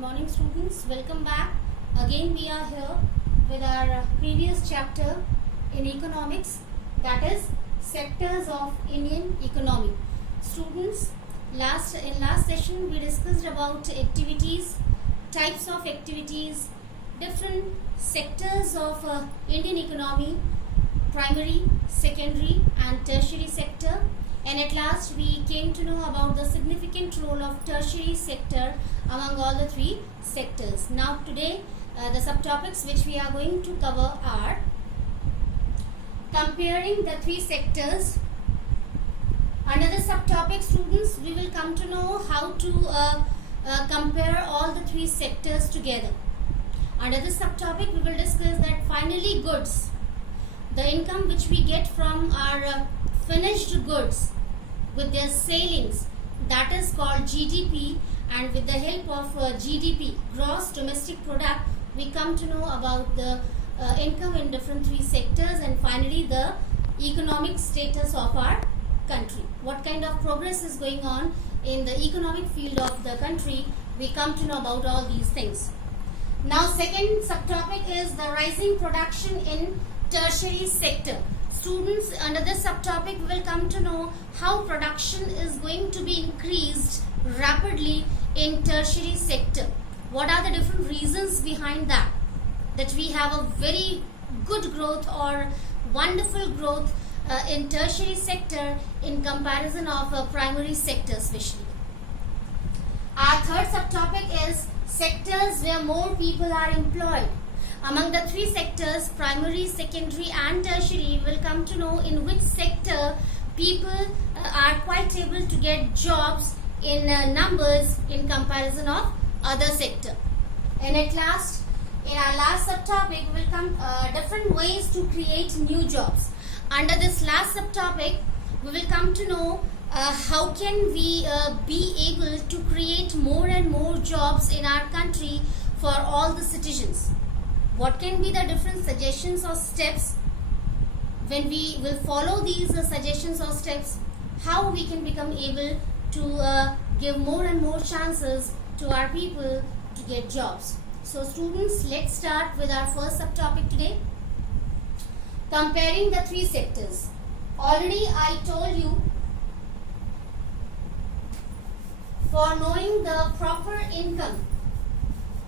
morning students, welcome back. Again we are here with our previous chapter in economics, that is sectors of Indian economy. Students, in last session we discussed about activities, types of activities, different sectors of Indian economy, primary, secondary and tertiary sector. And at last we came to know about the significant role of tertiary sector among all the three sectors. Now today the subtopics which we are going to cover are comparing the three sectors. Under the subtopic, students, we will come to know how to compare all the three sectors together. Under this subtopic we will discuss that finally goods, the income which we get from our finished goods with their sales, that is called GDP, and with the help of GDP, gross domestic product, we come to know about the income in different three sectors, and finally the economic status of our country. What kind of progress is going on in the economic field of the country, we come to know about all these things. Now second subtopic is the rising production in tertiary sector. Students, under this subtopic we will come to know how production is going to be increased rapidly in tertiary sector. What are the different reasons behind that? That we have a very good growth or wonderful growth in tertiary sector in comparison of primary sector especially. Our third subtopic is sectors where more people are employed. Among the three sectors, primary, secondary and tertiary, we will come to know in which sector people are quite able to get jobs in numbers in comparison of other sector. And at last, in our last subtopic, we will come different ways to create new jobs. Under this last subtopic, we will come to know how can we be able to create more and more jobs in our country for all the citizens. What can be the different suggestions or steps when we will follow these suggestions or steps, how we can become able to give more and more chances to our people to get jobs. So students, let's start with our first subtopic today, comparing the three sectors. Already I told you, for knowing the proper income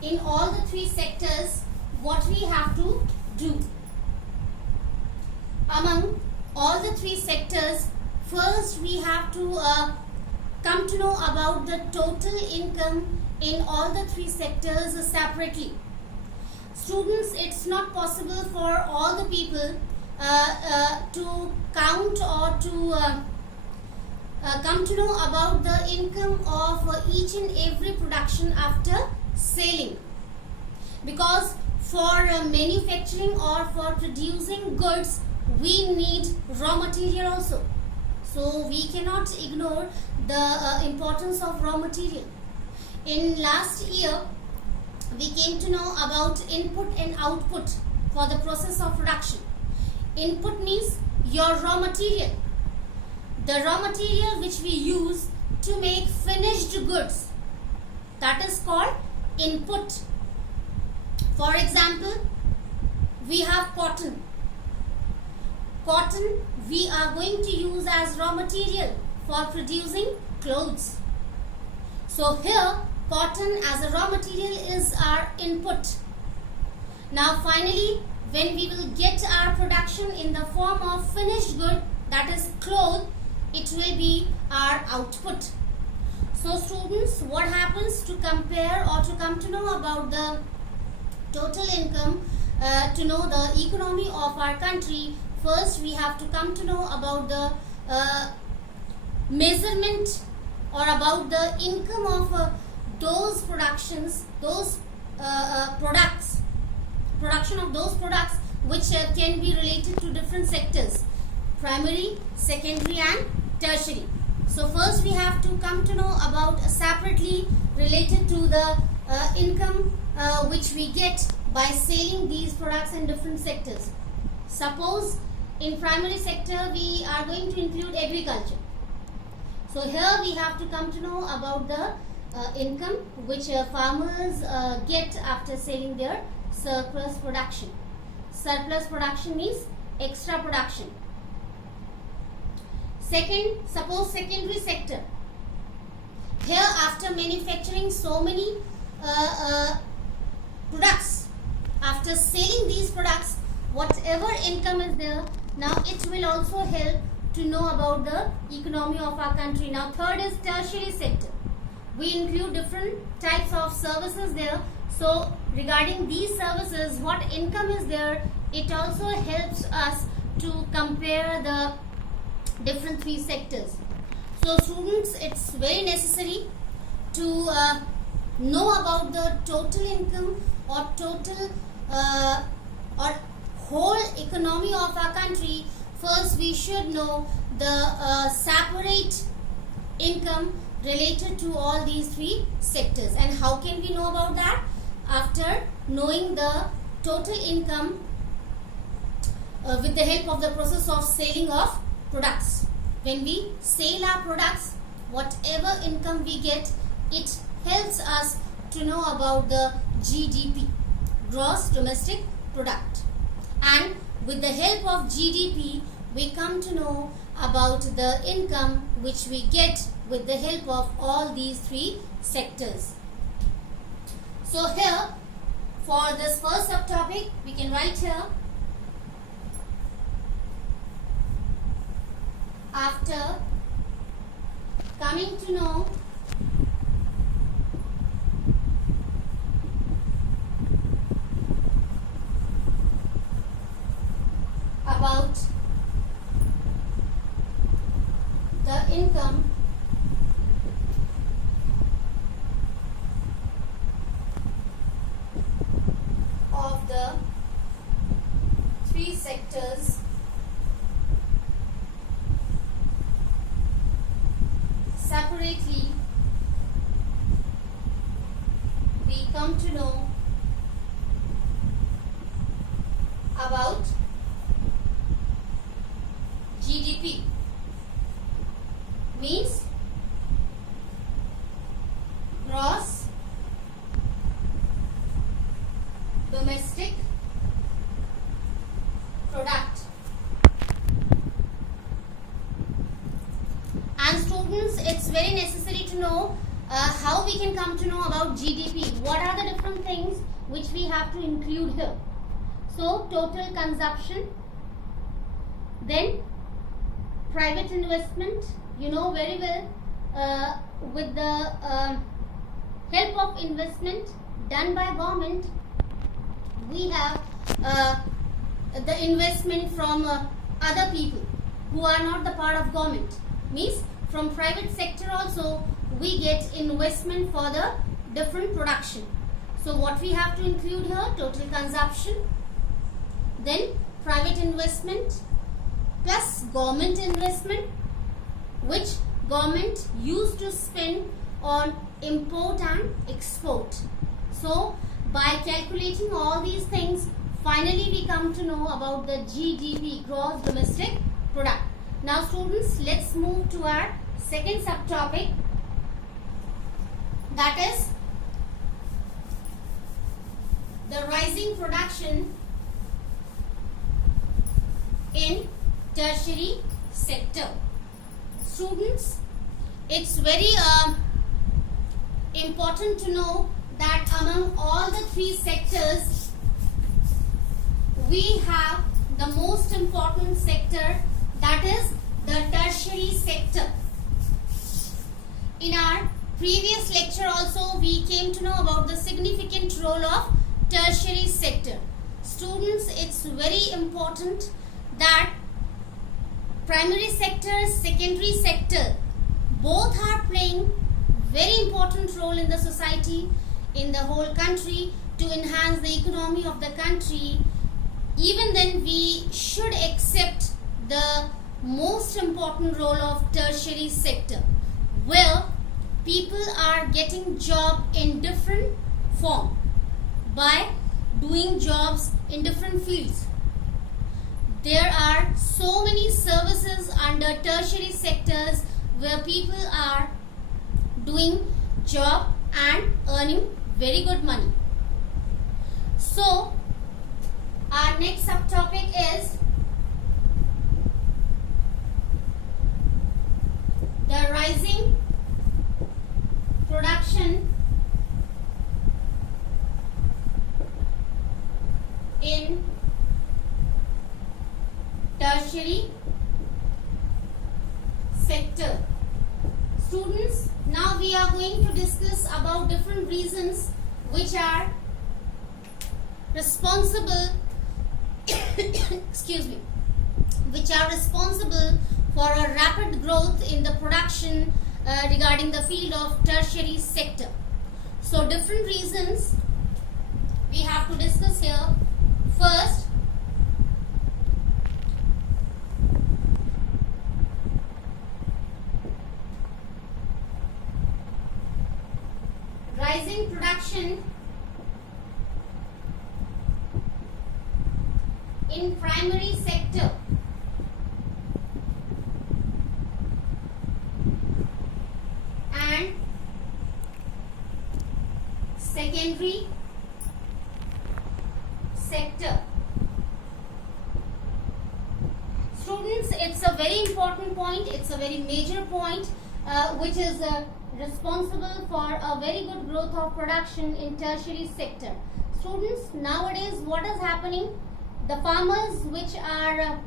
in all the three sectors, what we have to do. Among all the three sectors, first we have to come to know about the total income in all the three sectors separately. Students, it's not possible for all the people to count or to come to know about the income of each and every production after selling, because for manufacturing or for producing goods we need raw material also. So we cannot ignore the importance of raw material. In last year we came to know about input and output for the process of production. Input means your raw material, the raw material which we use to make finished goods, that is called input. For example, we have cotton. Cotton we are going to use as raw material for producing clothes. So here cotton as a raw material is our input. Now finally, when we will get our production in the form of finished good, that is cloth, it will be our output. So students, what happens to compare or to come to know about the total income, to know the economy of our country, first we have to come to know about the measurement or about the income of those productions, those production of those products which can be related to different sectors, primary, secondary and tertiary. So first we have to come to know about separately related to the income which we get by selling these products in different sectors. Suppose in primary sector we are going to include agriculture. So here we have to come to know about the income which farmers get after selling their surplus production. Surplus production means extra production. Second, suppose secondary sector. Here, after manufacturing so many products, after selling these products, whatever income is there, now it will also help to know about the economy of our country. Now, third is tertiary sector. We include different types of services there. So, regarding these services, what income is there, it also helps us to compare the different three sectors. So, students, it's very necessary to know about the total income or total or whole economy of our country. First, we should know the separate income related to all these three sectors. And how can we know about that? After knowing the total income with the help of the process of selling of products. When we sell our products, whatever income we get, it helps us to know about the GDP, gross domestic product. And with the help of GDP, we come to know about the income which we get with the help of all these three sectors. So here, for this first subtopic, we can write here, after coming to know about the income of the three sectors, separately we come to know about GDP, means gross domestic product. And students, it's very necessary to know how we can come to know about GDP. What are the different things which we have to include here? So, total consumption, then private investment. You know very well, with the help of investment done by government, we have the investment from other people who are not the part of government. Means from private sector also we get investment for the different production. So what we have to include here? Total consumption, then private investment plus government investment, which government used to spend on import and export. So by calculating all these things, finally we come to know about the GDP, gross domestic product. Now students, let's move to our second subtopic, that is the rising production in tertiary sector. Students, it's very important to know that among all the three sectors, we have the most important sector, that is the tertiary sector. In our previous lecture also, we came to know about the significant role of tertiary sector. Students, it's very important that primary sector, secondary sector, both are playing very important role in the society, in the whole country, to enhance the economy of the country. Even then, we should accept the most important role of tertiary sector, where people are getting job in different form by doing jobs in different fields. There are so many services under tertiary sectors where people are doing job and earning very good money. So our next subtopic is the rising production in tertiary sector. Students, now we are going to discuss about different reasons which are responsible excuse me, which are responsible for a rapid growth in the production regarding the field of tertiary sector. So different reasons we have to discuss here. First, rising production in primary sector and secondary sector. Students, it's a very important point, it's a very major point which is responsible for a very good growth of production in tertiary sector. Students, nowadays what is happening? The farmers which are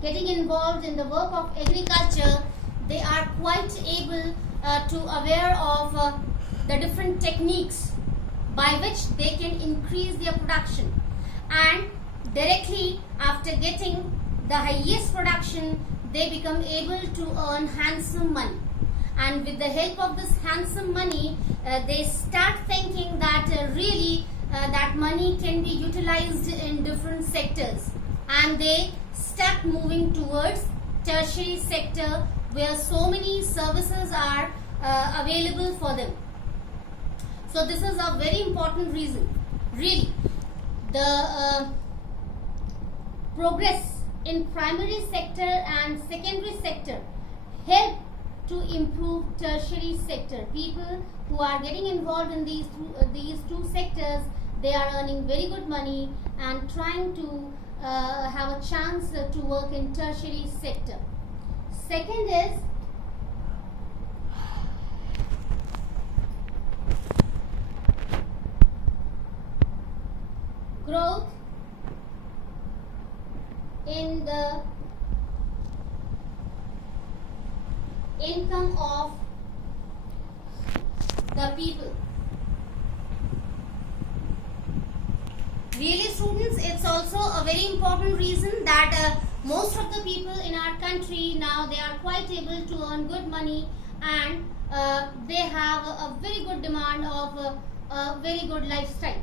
getting involved in the work of agriculture, they are quite able to aware of the different techniques by which they can increase their production, and directly after getting the highest production they become able to earn handsome money, and with the help of this handsome money they start thinking that really that money can be utilized in different sectors, and they start moving towards tertiary sector where so many services are available for them. So this is a very important reason. Really, the progress in primary sector and secondary sector help to improve tertiary sector. People who are getting involved in these two sectors, they are earning very good money and trying to have a chance to work in tertiary sector. Second is growth in the income of the people. Really, students, it's also a very important reason that most of the people in our country now, they are quite able to earn good money, and they have a very good demand of a very good lifestyle.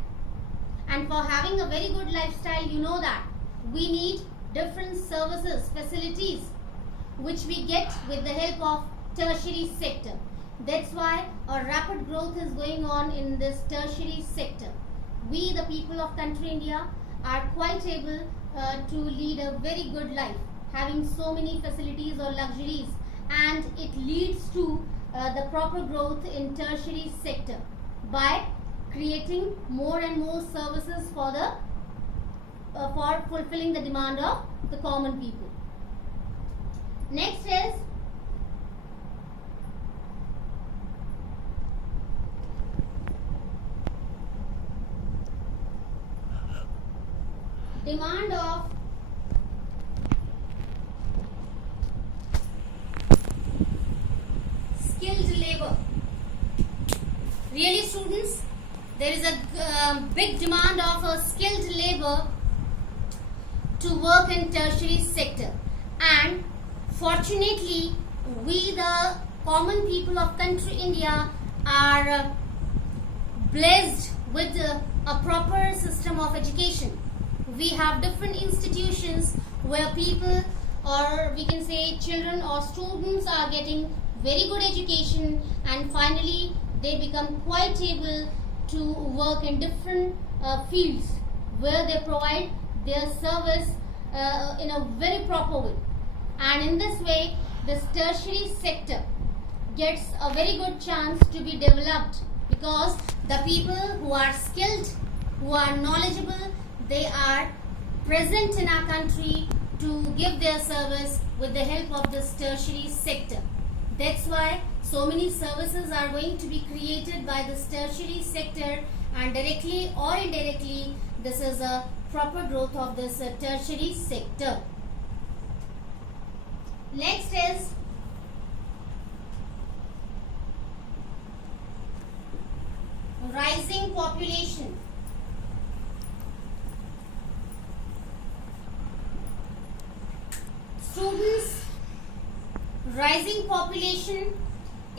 And for having a very good lifestyle, you know that we need different services, facilities which we get with the help of tertiary sector. That's why a rapid growth is going on in this tertiary sector. We, the people of country India, are quite able to lead a very good life, having so many facilities or luxuries, and it leads to the proper growth in tertiary sector by creating more and more services for the for fulfilling the demand of the common people. Next is demand of skilled labor. Really, students, there is a big demand of skilled labor to work in tertiary sector, and fortunately we, the common people of country India, are blessed with a proper system of education. We have different institutions where people, or we can say children or students, are getting very good education, and finally they become quite able to work in different fields where they provide their service in a very proper way. And in this way, this tertiary sector, gets a very good chance to be developed, because the people who are skilled, who are knowledgeable, they are present in our country to give their service with the help of this tertiary sector. That's why so many services are going to be created by this tertiary sector, and directly or indirectly this is a proper growth of this tertiary sector. Next is rising population. Students, rising population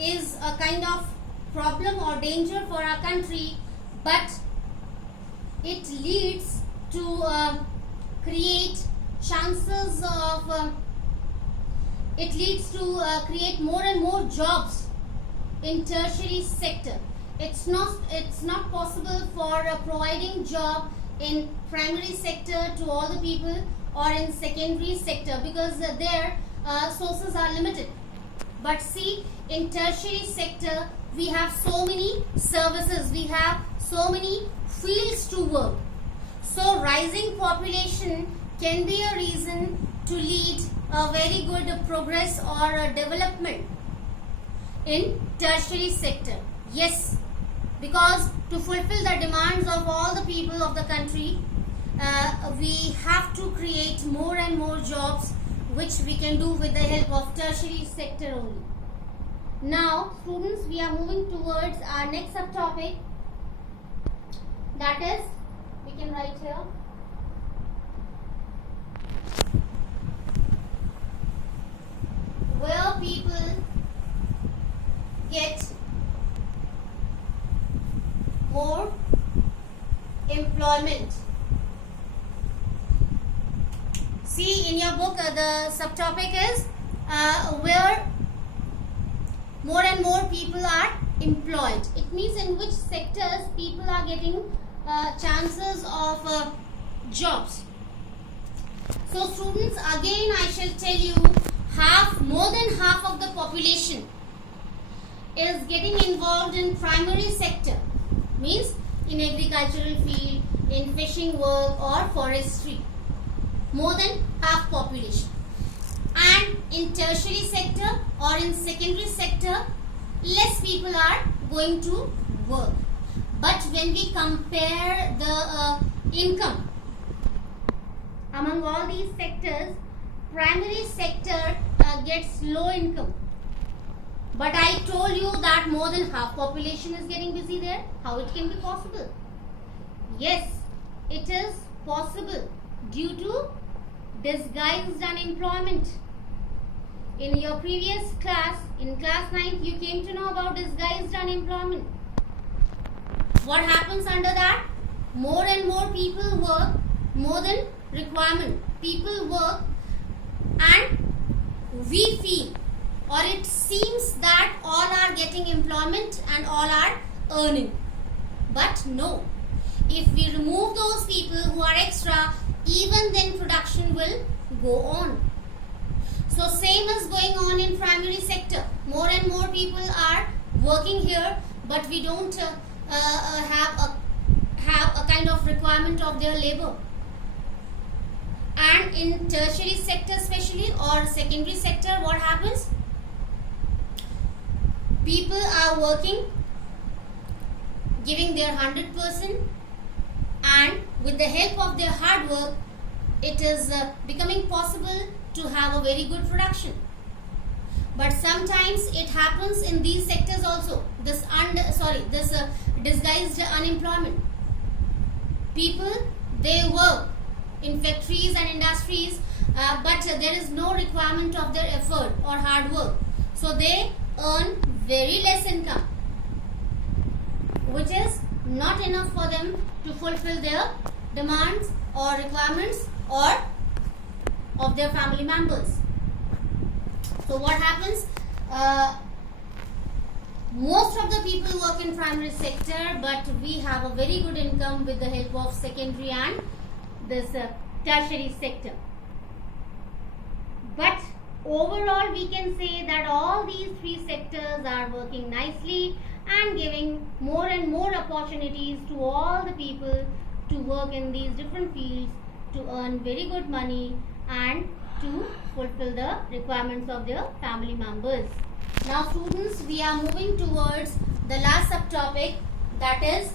is a kind of problem or danger for our country, but it leads to create chances of it leads to create more and more jobs in tertiary sector. It's not possible for providing job in primary sector to all the people or in secondary sector, because their sources are limited. But see, in tertiary sector we have so many services, we have so many fields to work. So rising population can be a reason to lead a very good progress or a development in tertiary sector. Yes, because to fulfill the demands of all the people of the country, we have to create more and more jobs, which we can do with the help of tertiary sector only. Now students, we are moving towards our next subtopic, that is, we can write here, where people get more employment. See, in your book the subtopic is where more and more people are employed. It means in which sectors people are getting chances of jobs. So students, again I shall tell you, more than half of the population is getting involved in primary sector, means in agricultural field, in fishing work or forestry. More than half population. And in tertiary sector or in secondary sector, less people are going to work. But when we compare the income among all these sectors, primary sector gets low income. But I told you that more than half population is getting busy there. How it can be possible? Yes, it is possible due to disguised unemployment. In your previous class, in class 9th, you came to know about disguised unemployment. What happens under that? More and more people work, more than requirement. People work and we feel, or it seems that all are getting employment and all are earning. But no, if we remove those people who are extra, even then production will go on. So same is going on in primary sector. More and more people are working here, but we don't have a kind of requirement of their labor. And in tertiary sector especially or secondary sector, what happens? People are working, giving their 100%, and with the help of their hard work, it is becoming possible to have a very good production. But sometimes it happens in these sectors also, this disguised unemployment. People, they work in factories and industries, but there is no requirement of their effort or hard work. So they earn very less income, which is not enough for them to fulfill their demands or requirements or of their family members. So what happens? Most of the people work in primary sector, but we have a very good income with the help of secondary and this tertiary sector. But overall we can say that all these three sectors are working nicely and giving more and more opportunities to all the people to work in these different fields, to earn very good money and to fulfill the requirements of their family members. Now students, we are moving towards the last subtopic, that is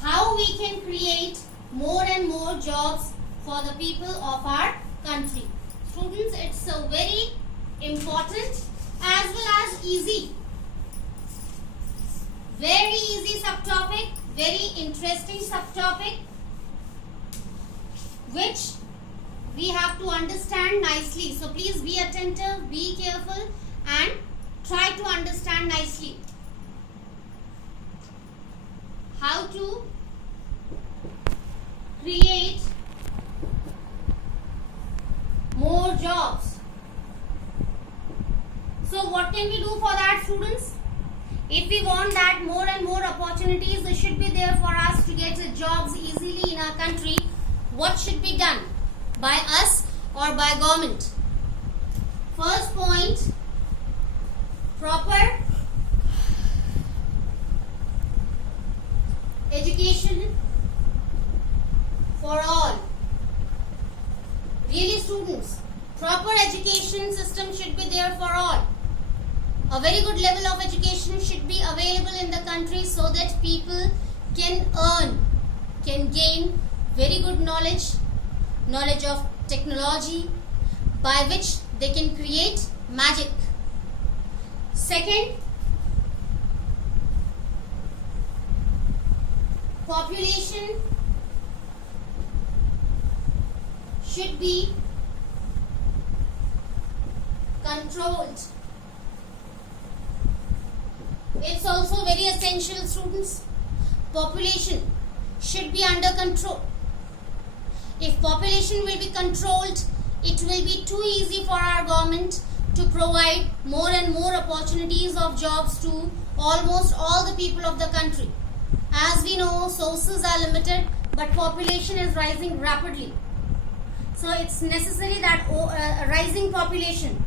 how we can create more and more jobs for the people of our country. Students, it's a very important as well as easy, very easy subtopic, very interesting subtopic, which we have to understand nicely. So please be attentive, be careful and try to understand nicely. How to create more jobs. So what can we do for that, students? If we want that more and more opportunities should be there for us to get jobs easily in our country, what should be done by us or by government? First point, proper education for all. Really students, proper education system should be there for all. A very good level of education should be available in the country so that people can earn, can gain very good knowledge of technology by which they can create magic. Second, population should be controlled. It's also very essential, students. Population should be under control. If population will be controlled, it will be too easy for our government to provide more and more opportunities of jobs to almost all the people of the country. As we know, sources are limited, but population is rising rapidly. So it's necessary that rising population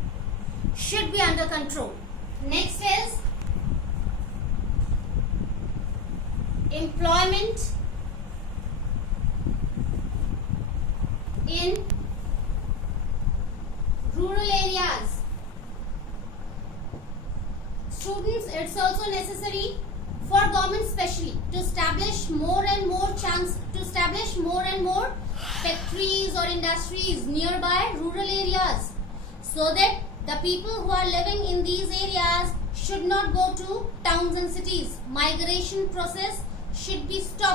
should be under control. Next is employment in rural areas. Students, it's also necessary for government specially to establish more and more factories or industries nearby rural areas, so that the people who are living in these areas should not go to towns and cities. Migration process should be stopped.